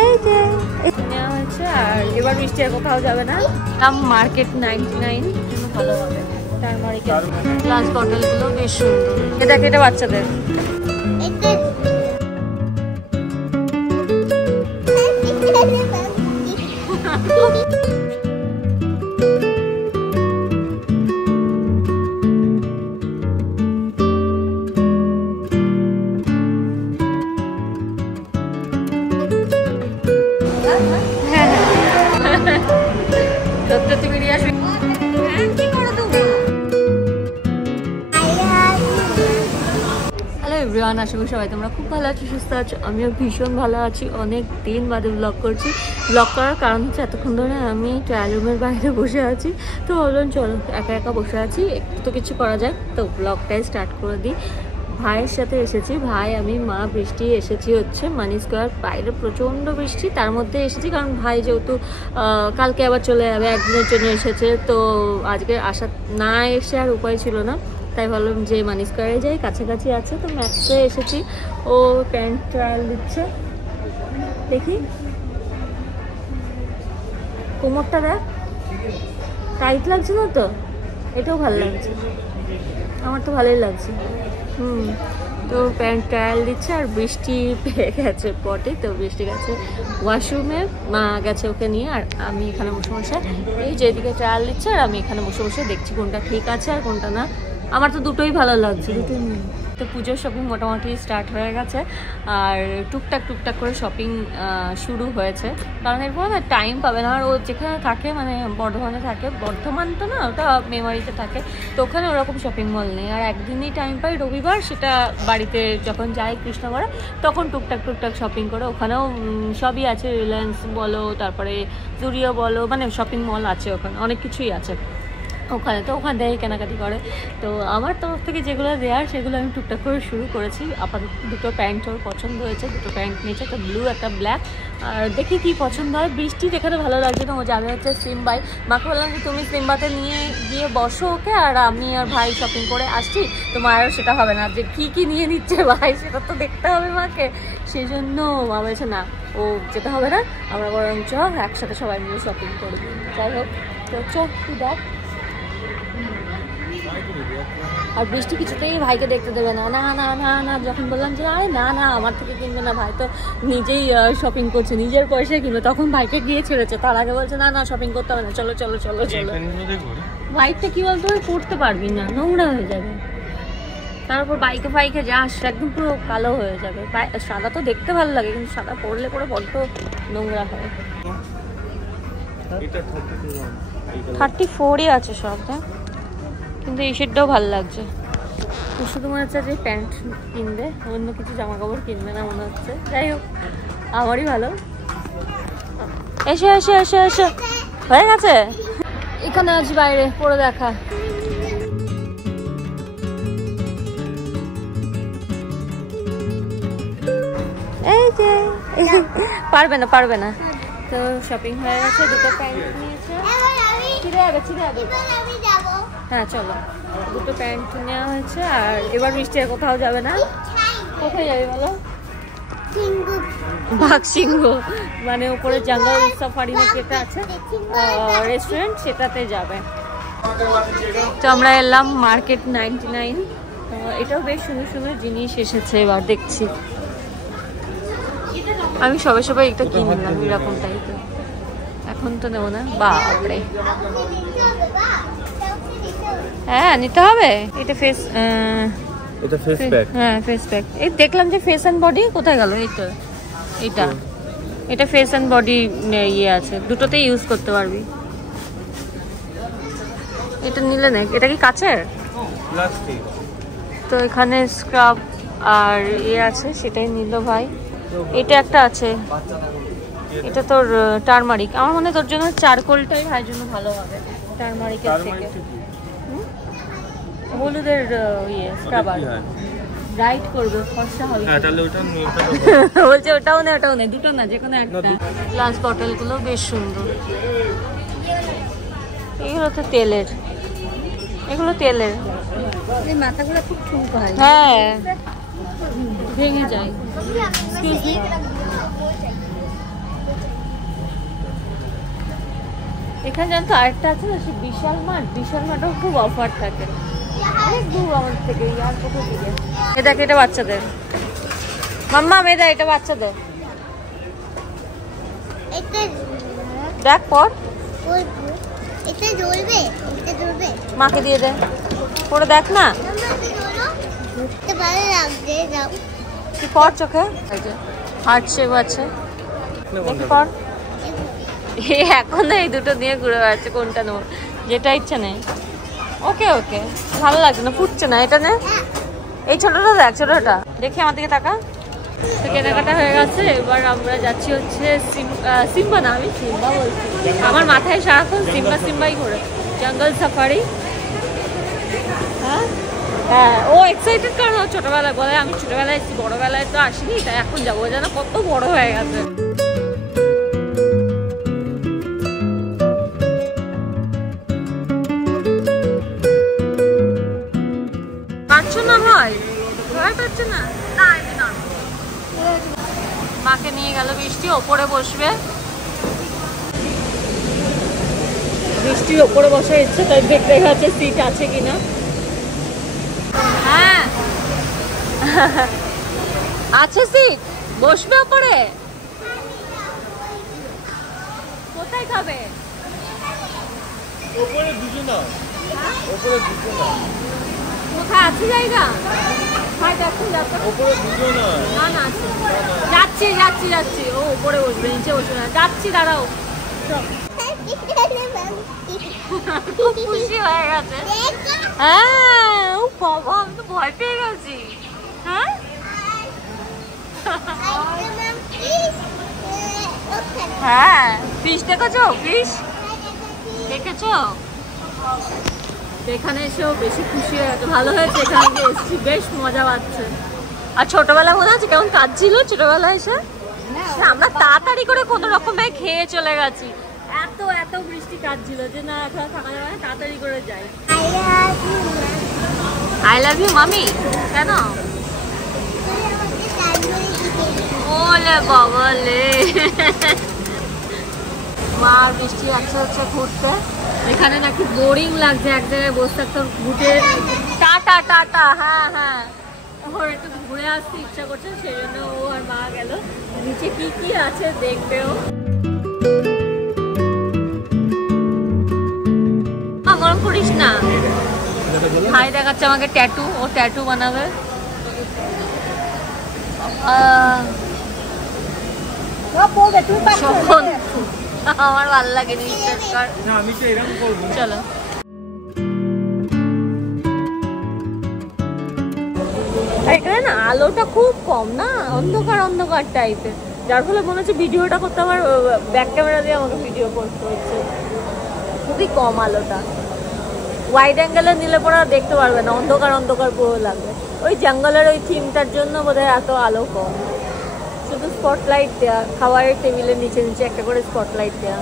এই যে নেওয়া হয়েছে আর এবার বৃষ্টি আর কোথাও যাবে না। দাম মার্কেট 99 জন্য ভালো হবে। তার মার্কেট গ্লাস বটলগুলো বেশ সুন্দর। এটা এটা বাচ্চাদের আশা করি সবাই তোমরা খুব ভালো আছো, সুস্থ আছো। আমিও ভীষণ ভালো আছি। অনেক দিন বাদে ব্লগ করছি। ব্লগ করার কারণ হচ্ছে এতক্ষণ ধরে আমি ট্রায়াল রুমের বাইরে বসে আছি, তো বললাম চলো একা একা বসে আছি, একটু তো কিছু করা যায়, তো ব্লগটাই স্টার্ট করে দিই। ভাইয়ের সাথে এসেছি, ভাই আমি মা বৃষ্টি এসেছি হচ্ছে মানি স্কোয়ার। বাইরে প্রচণ্ড বৃষ্টি, তার মধ্যে এসেছি কারণ ভাই যেহেতু কালকে আবার চলে যাবে, একদিনের জন্য এসেছে, তো আজকে আসা না এসে আর উপায় ছিল না, তাই ভাবলাম যে মানি স্কোয়ারে যাই, কাছাকাছি আছে। তো ম্যাক্সে এসেছি, ও প্যান্ট ট্রায়াল দিচ্ছে, দেখি কোমরটা দেখ, টাইট লাগছে না তো? এটাও ভালো লাগছে, আমার তো ভালোই লাগছে। তো প্যান্ট ট্রায়াল দিচ্ছে আর বৃষ্টি পেয়ে গেছে পটে, তো বৃষ্টি গেছে ওয়াশরুমে, মা গেছে ওকে নিয়ে, আর আমি এখানে বসে বসে এই যেদিকে ট্রায়াল দিচ্ছে আর আমি এখানে বসে বসে দেখছি কোনটা ঠিক আছে আর কোনটা না। আমার তো দুটোই ভালো লাগছে, দুটোই নিয়ে। তো পুজোর শপিং মোটামুটি স্টার্ট হয়ে গেছে আর টুকটাক করে শপিং শুরু হয়েছে, কারণ এরপর না টাইম পাবে না। আর ও যেখানে থাকে মানে বর্ধমানে থাকে, বর্ধমান তো না, ওটা মেমারিতে থাকে, তো ওখানে ওরকম শপিং মল নেই। আর একদিনই টাইম পাই রবিবার, সেটা বাড়িতে যখন যাই কৃষ্ণগড়ে তখন টুকটাক শপিং করে। ওখানেও সবই আছে, রিলায়েন্স বলো, তারপরে জুডিও বলো, মানে শপিং মল আছে, ওখানে অনেক কিছুই আছে ওখানে, তো ওখান থেকে কেনাকাটি করে। তো আমার তরফ থেকে যেগুলো দেওয়ার সেগুলো আমি টুকটাক করে শুরু করেছি। আপাতত দুটো প্যান্ট ওর পছন্দ হয়েছে, দুটো প্যান্ট নিয়েছে, একটা ব্লু একটা ব্ল্যাক, আর দেখি কি পছন্দ হয়। বৃষ্টি যেখানে ভালো লাগছে না, ও যাবে হচ্ছে সিম্বাই। মাকে বললাম যে তুমি সিম্বাতে নিয়ে গিয়ে বসো ওকে, আর আমি আর ভাই শপিং করে আসছি, তো মায়েরও সেটা হবে না যে কী নিয়ে নিচ্ছে ভাই, সেটা তো দেখতে হবে মাকে। সেই জন্য মা বলছে না, ও যেতে হবে না, আমরা বরং চ একসাথে সবাই মিলে শপিং করবো। যাই হোক, তো চল তুই দেখ। আর বৃষ্টি কিছুতেই ভাইকে দেখতে দেবে না, না না না না, যখন বললাম যে আরে না না আমার থেকে কিনবে না, ভাই তো নিজেই শপিং করছে, নিজের পয়সায় কিনবে, তখন ভাইকে গিয়ে ছেড়েছে। তার আগে বলছে না না শপিং করতে হবে না, চলো চলো চলো চলো। বাইকটা কি বলতো পড়তে পারবি না, নোংরা হয়ে যাবে, তারপর বাইকে যাস একদম পুরো কালো হয়ে যাবে। সাদা তো দেখতে ভালো লাগে, কিন্তু সাদা পরলে পরে বড্ড নোংরা হয়। 34ই আছে সব, হ্যাঁ, কিন্তু এই শেডটাও ভালো লাগছে। তো শুধু মনে হচ্ছে যে প্যান্ট কিনবে, অন্য কিছু জামা কাপড় কিনবে না মনে হচ্ছে। যাই হোক, আমারই ভালো। এসো এসো এসো এসো, হয়ে গেছে। এখানে আছি বাইরে, পরে দেখা। এই যে পারবে না। তো শপিং হয়ে গেছে, দুটো প্যান্ট নিয়েছে। হ্যাঁ চলো, দুটো প্যান্ট নেওয়া হয়েছে আর এবার বৃষ্টি আর কোথাও যাবে না। কোথায় যাবে বলো? বাঘসিংহ, মানে উপরে জঙ্গল সাফারি নাকি একটা আছে রেস্টুরেন্ট, সেটাতে যাবে। তো আমরা এলাম মার্কেট 99। এটাও বেশ সুন্দর সুন্দর জিনিস এসেছে, এবার দেখছি। আমি সবাই এটা কিনলাম এরকম টাইপের, এখন তো নেবো না। বাপরে, হ্যাঁ নিতে হবে। এটা ফেস প্যাক, হ্যাঁ ফেস প্যাক। এই দেখলাম যে ফেস অ্যান্ড বডি কোথায় গেল? এটা ফেস অ্যান্ড বডি ইয়ে আছে, দুটোতেই ইউজ করতে পারবি। এটা নিলে না, এটা কি কাচের? তো এখানে স্ক্রাব আর ইয়ে আছে, সেটাই নিল ভাই। এটা একটা আছে, এটা তোর টারমারিক। আমার মনে হয় তোর জন্য চারকোলটাই ভাইয়ের জন্য ভালো হবে টারমারিকের থেকে। হলুদের ইয়ে স্ক্রাবার রাইট করবে, ফর্সা হবে। বলছে ওটাও নেই, দুটো না, যে কোনো একটা। গ্লাস বটলগুলো বেশ সুন্দর। এগুলো তো তেলের, মাথাগুলো খুব ঠুনকো হয়, হ্যাঁ ভেঙে যায়। এখানে জানতো আরেকটা আছে না, সে বিশাল মাঠও খুব অফার থাকে, অনেক দূর আমাদের থেকে, এয়ারপোর্ট থেকে। এ দেখ, এটা বাচ্চাদের। মাম্মা মেয়েদা, এটা বাচ্চাদের। দেখ পর, মাকে দিয়ে দে, পরে দেখ না কি পর চোখে হার্ট শেপ আছে পর। এখন এই দুটো নিয়ে ঘুরে বেড়াচ্ছে, কোনটা নেবো, যেটা ইচ্ছা নেই। ওকে ওকে, ভালো লাগছে না, ফুটছে না, এটা নে। এই ছোটটা দেখ, ছোটটা দেখি আমার দিকে তাকা। তো কেনাকাটা হয়ে গেছে, এবার আমরা যাচ্ছি হচ্ছে সিম্বা না, আমি সিম্বা বলছি, আমার মাথায় সারাক্ষণ সিম্বাই ঘোরে। জঙ্গল সাফারি। হ্যাঁ হ্যাঁ, ও এক্সাইটেড কারণ ও ছোটবেলায় বলে আমি ছোটবেলায় এসেছি, বড়বেলায় তো আসিনি, তাই এখন যাবো, যেন কত বড় হয়ে গেছে। পারছো না ভাই, ভয় পাচ্ছে না? মাকে নিয়ে গেল বৃষ্টি, ওপরে বসবে, বৃষ্টির ওপরে বসার ইচ্ছে, তাই দেখতে গেছে সিট আছে কিনা। হ্যাঁ আছে সিট, বসবে ওপরে। কোথায় খাবে? ওপরে দুটো না, ওপরে দুটো না, কোথায় আছে জায়গা? ওপরে দুটো না, না না আছে, যাচ্ছি। ও উপরে বসবে, নিচে বসবে না, যাচ্ছি, দাঁড়াও। খুব খুশি হয়ে গেছে। হ্যাঁ, ও বাবা, আমি তো ভয় পেয়ে গেছি। হ্যাঁ হ্যাঁ, ফিশ দেখেছো? ফিশ দেখেছো? এখানে এসেও বেশি খুশি হয়ে গেছে, ভালো হয়েছে এখানে এসেছি, বেশ মজা পাচ্ছে। আর ছোটবেলা মনে আছে কেমন কাজ ছিল ছোটবেলায় এসে? আমরা তাড়াতাড়ি করে কোনো রকমে খেয়ে চলে গেছি, এত বৃষ্টি কাজ ছিল যে না এখন থাকা যাবে না, তাড়াতাড়ি করে যাই। আই লাভ ইউ মামি। কেন? ওলে বাবালে, মা আর বৃষ্টি একসাথে ঘুরতে। এখানে নাকি বোরিং লাগছে, এক জায়গায় বসে থাকতে, ঘুরতে টাটা। হ্যাঁ হ্যাঁ, ওর একটু ঘুরে আসতে ইচ্ছা করছে, সেই জন্য ও আর মা গেল নিচে, কি আছে দেখবেও। গরম করিস না। ভাই দেখাচ্ছে আমাকে ট্যাটু, ও ট্যাটু বানাবে। আমার ভালো লাগে নি, চলো। এখানে না আলোটা খুব কম না, অন্ধকার টাইপের, যার ফলে মনে হচ্ছে ভিডিওটা করতে আমার ব্যাক ক্যামেরা দিয়ে আমাকে ভিডিও করতে হচ্ছে, খুবই কম আলোটা। ওয়াইড অ্যাঙ্গেলে নিলে পরে দেখতে পারবে না, অন্ধকার পুরো লাগবে। ওই জঙ্গলের ওই থিমটার জন্য বোধহয় এত আলো কম, শুধু স্পটলাইট দেওয়া, খাবারের টেবিলের নিচে একটা করে স্পটলাইট দেওয়া।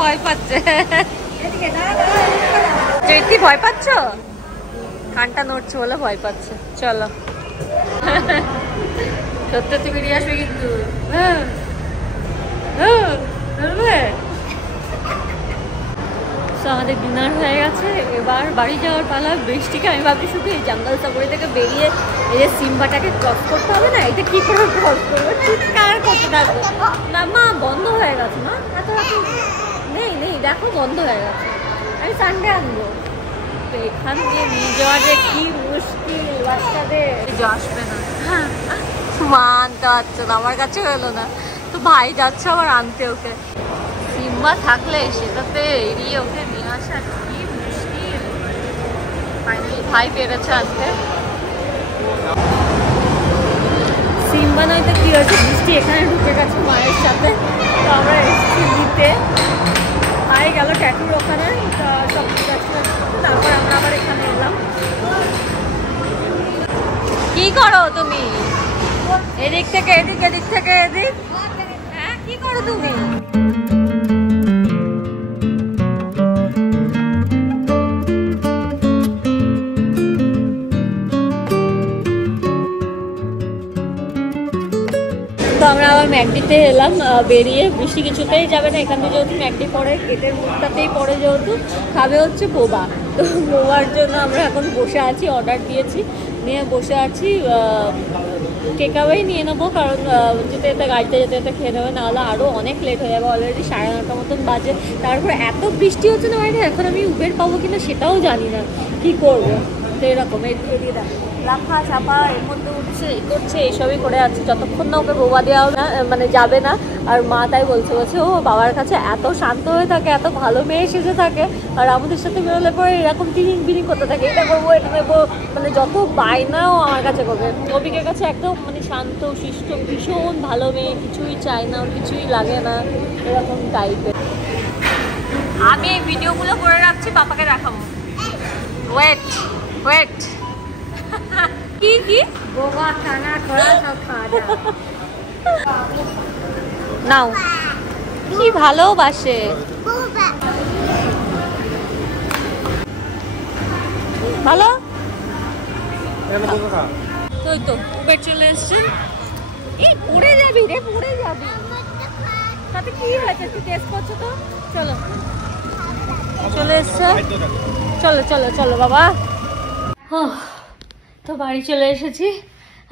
ভয় পাচ্ছে, জয়িতি ভয় পাচ্ছ? কানটা নড়ছে বলে ভয় পাচ্ছে। চলো, সত্যি বেরিয়ে আসবে কিন্তু। আমাদের ডিনার হয়ে গেছে, এবার বাড়ি যাওয়ার পালা। বৃষ্টিকে আমি ভাবছি শুধু এই জঙ্গল সাফারি থেকে বেরিয়ে এই যে সিম্বাটাকে ক্রস করতে হবে না, এটা কি করে ক্রস করবো, চিৎকার করতে থাকবো। না মা, বন্ধ হয়ে গেছে না, এত নেই, দেখো বন্ধ হয়ে গেছে, আমি সানডে আনবো। তো এখান দিয়ে নিয়ে যাওয়া যে কি মুশকিল বাচ্চাদের, আসবে না, মা আনতে পারছে না, আমার কাছে হলো না, তো ভাই যাচ্ছে আবার আনতে ওকে। সিম্বা থাকলে সেটাতে এড়িয়ে ওকে নিয়ে আসা কি মুশকিল। ফাইনালি ভাই পেরেছে আনতে। সিম্বা নয়তো কি হয়েছে, বৃষ্টি এখানে ঢুকে গেছে মায়ের সাথে, তো আমরা এসেছি নিতে। ভাই গেল ট্যাটুর ওখানে সব তারপর আমরা আবার এখানে এলাম। কি করো তুমি? এদিক থেকে এদিক, এদিক থেকে এদিক। হ্যাঁ, কি করো তুমি? তো আমরা আবার ম্যাকডিতে এলাম, বেরিয়ে বৃষ্টি কিছুতেই যাবে না এখান থেকে, যেহেতু ম্যাকডি পড়ে গেটের মুখটাতেই পড়ে, যেহেতু খাবে হচ্ছে বোবা। তো বোবার জন্য আমরা এখন বসে আছি, অর্ডার দিয়েছি, নিয়ে বসে আছি। টেকআওয়েই নিয়ে নেবো, কারণ যেতে যেতে গাড়িতে যেতে যেতে খেয়ে নেবে, নাহলে আরও অনেক লেট হয়ে যাবে। অলরেডি 9:30 মতন বাজে, তারপরে এত বৃষ্টি হচ্ছে না মানে, এখন আমি উবের পাবো কিনা সেটাও জানি না, কি করবো। তো এরকম এদিকে দেখো লাফা চাপা, এর মধ্যে উঠছে, এ করছে, এইসবই করে আছে যতক্ষণ না ওকে বোবা দেওয়া না মানে যাবে না। আর মা তাই বলছে ও বাবার কাছে এত শান্ত হয়ে থাকে, এত ভালো মেয়ে সেজে থাকে, আর আমাদের সাথে বেরোলে পরে এরকম টিলিং বিলিং করতে থাকে, এটা করবো এটা নেবো, মানে যত বায়নাও আমার কাছে করবে। অভিকের কাছে একদম মানে শান্ত শিষ্ট, ভীষণ ভালো মেয়ে, কিছুই চায় না, কিছুই লাগে না, এরকম টাইপের। আমি এই ভিডিওগুলো করে রাখছি, পাপাকে দেখাবো। ওয়েট ওয়েট কি কি গোবা খানা থোড়া সব খাওয়া নাও, কি ভালোবাসে। ভালো তো উবের চলে এসছে। এই পড়ে যাবি রে, পড়ে যাবি। তাতে কি হয়েছে, তুই টেস্ট করছো তো? চলো চলে এসছে, চলো চলো চলো বাবা। তো বাড়ি চলে এসেছি,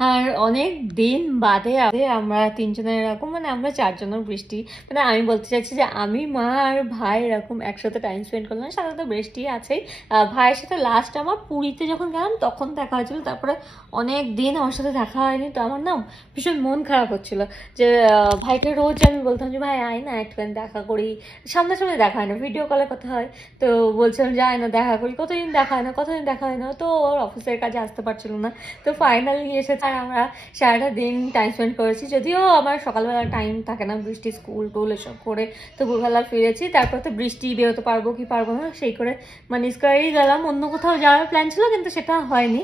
আর অনেক দিন বাদে আমরা তিনজনের এরকম, মানে আমরা চারজনের বৃষ্টি, মানে আমি বলতে চাইছি যে আমি, মা আর ভাই এরকম একসাথে টাইম স্পেন্ড করলাম। সাথে তো বৃষ্টি আছেই। ভাইয়ের সাথে লাস্ট আমার পুরীতে যখন গেলাম তখন দেখা হয়েছিল, তারপরে অনেক দিন আমার সাথে দেখা হয়নি। তো আমার না ভীষণ মন খারাপ হচ্ছিল যে ভাইকে রোজ আমি বলতাম যে ভাই আয় না একটুখানি দেখা করি, সামনাসামনি দেখা হয় না, ভিডিও কলে কথা হয়। তো বলছিলাম যে আয় না দেখা করি, কতদিন দেখা হয় না, কতদিন দেখা হয় না। তো ওর অফিসের কাজে আসতে পারছিল না, তো ফাইনালি এসেছে। আর আমরা সারাটা দিন টাইম স্পেন্ড করেছি, যদিও আমার সকালবেলা টাইম থাকে না, বৃষ্টি স্কুল টুল এসব করে তো দুপুরবেলা ফিরেছি। তারপর তো বৃষ্টি বেরোতে পারবো কি পারবো না, সেই করে মানিস্কোয়ারেই গেলাম। অন্য কোথাও যাওয়ার প্ল্যান ছিল কিন্তু সেটা হয়নি,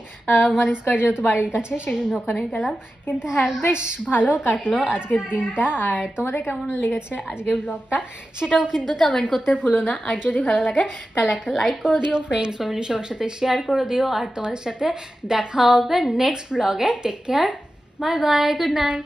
মানিস্কোয়ার যেহেতু বাড়ির কাছে সেই জন্য ওখানেই গেলাম। কিন্তু হ্যাঁ, বেশ ভালো কাটলো আজকের দিনটা। আর তোমাদের কেমন লেগেছে আজকের ব্লগটা সেটাও কিন্তু কমেন্ট করতে ভুলো না। আর যদি ভালো লাগে তাহলে একটা লাইক করে দিও, ফ্রেন্ডস ফ্যামিলি সবার সাথে শেয়ার করে দিও। আর তোমাদের সাথে দেখা হবে নেক্সট ব্লগে। Take care, bye bye, good night.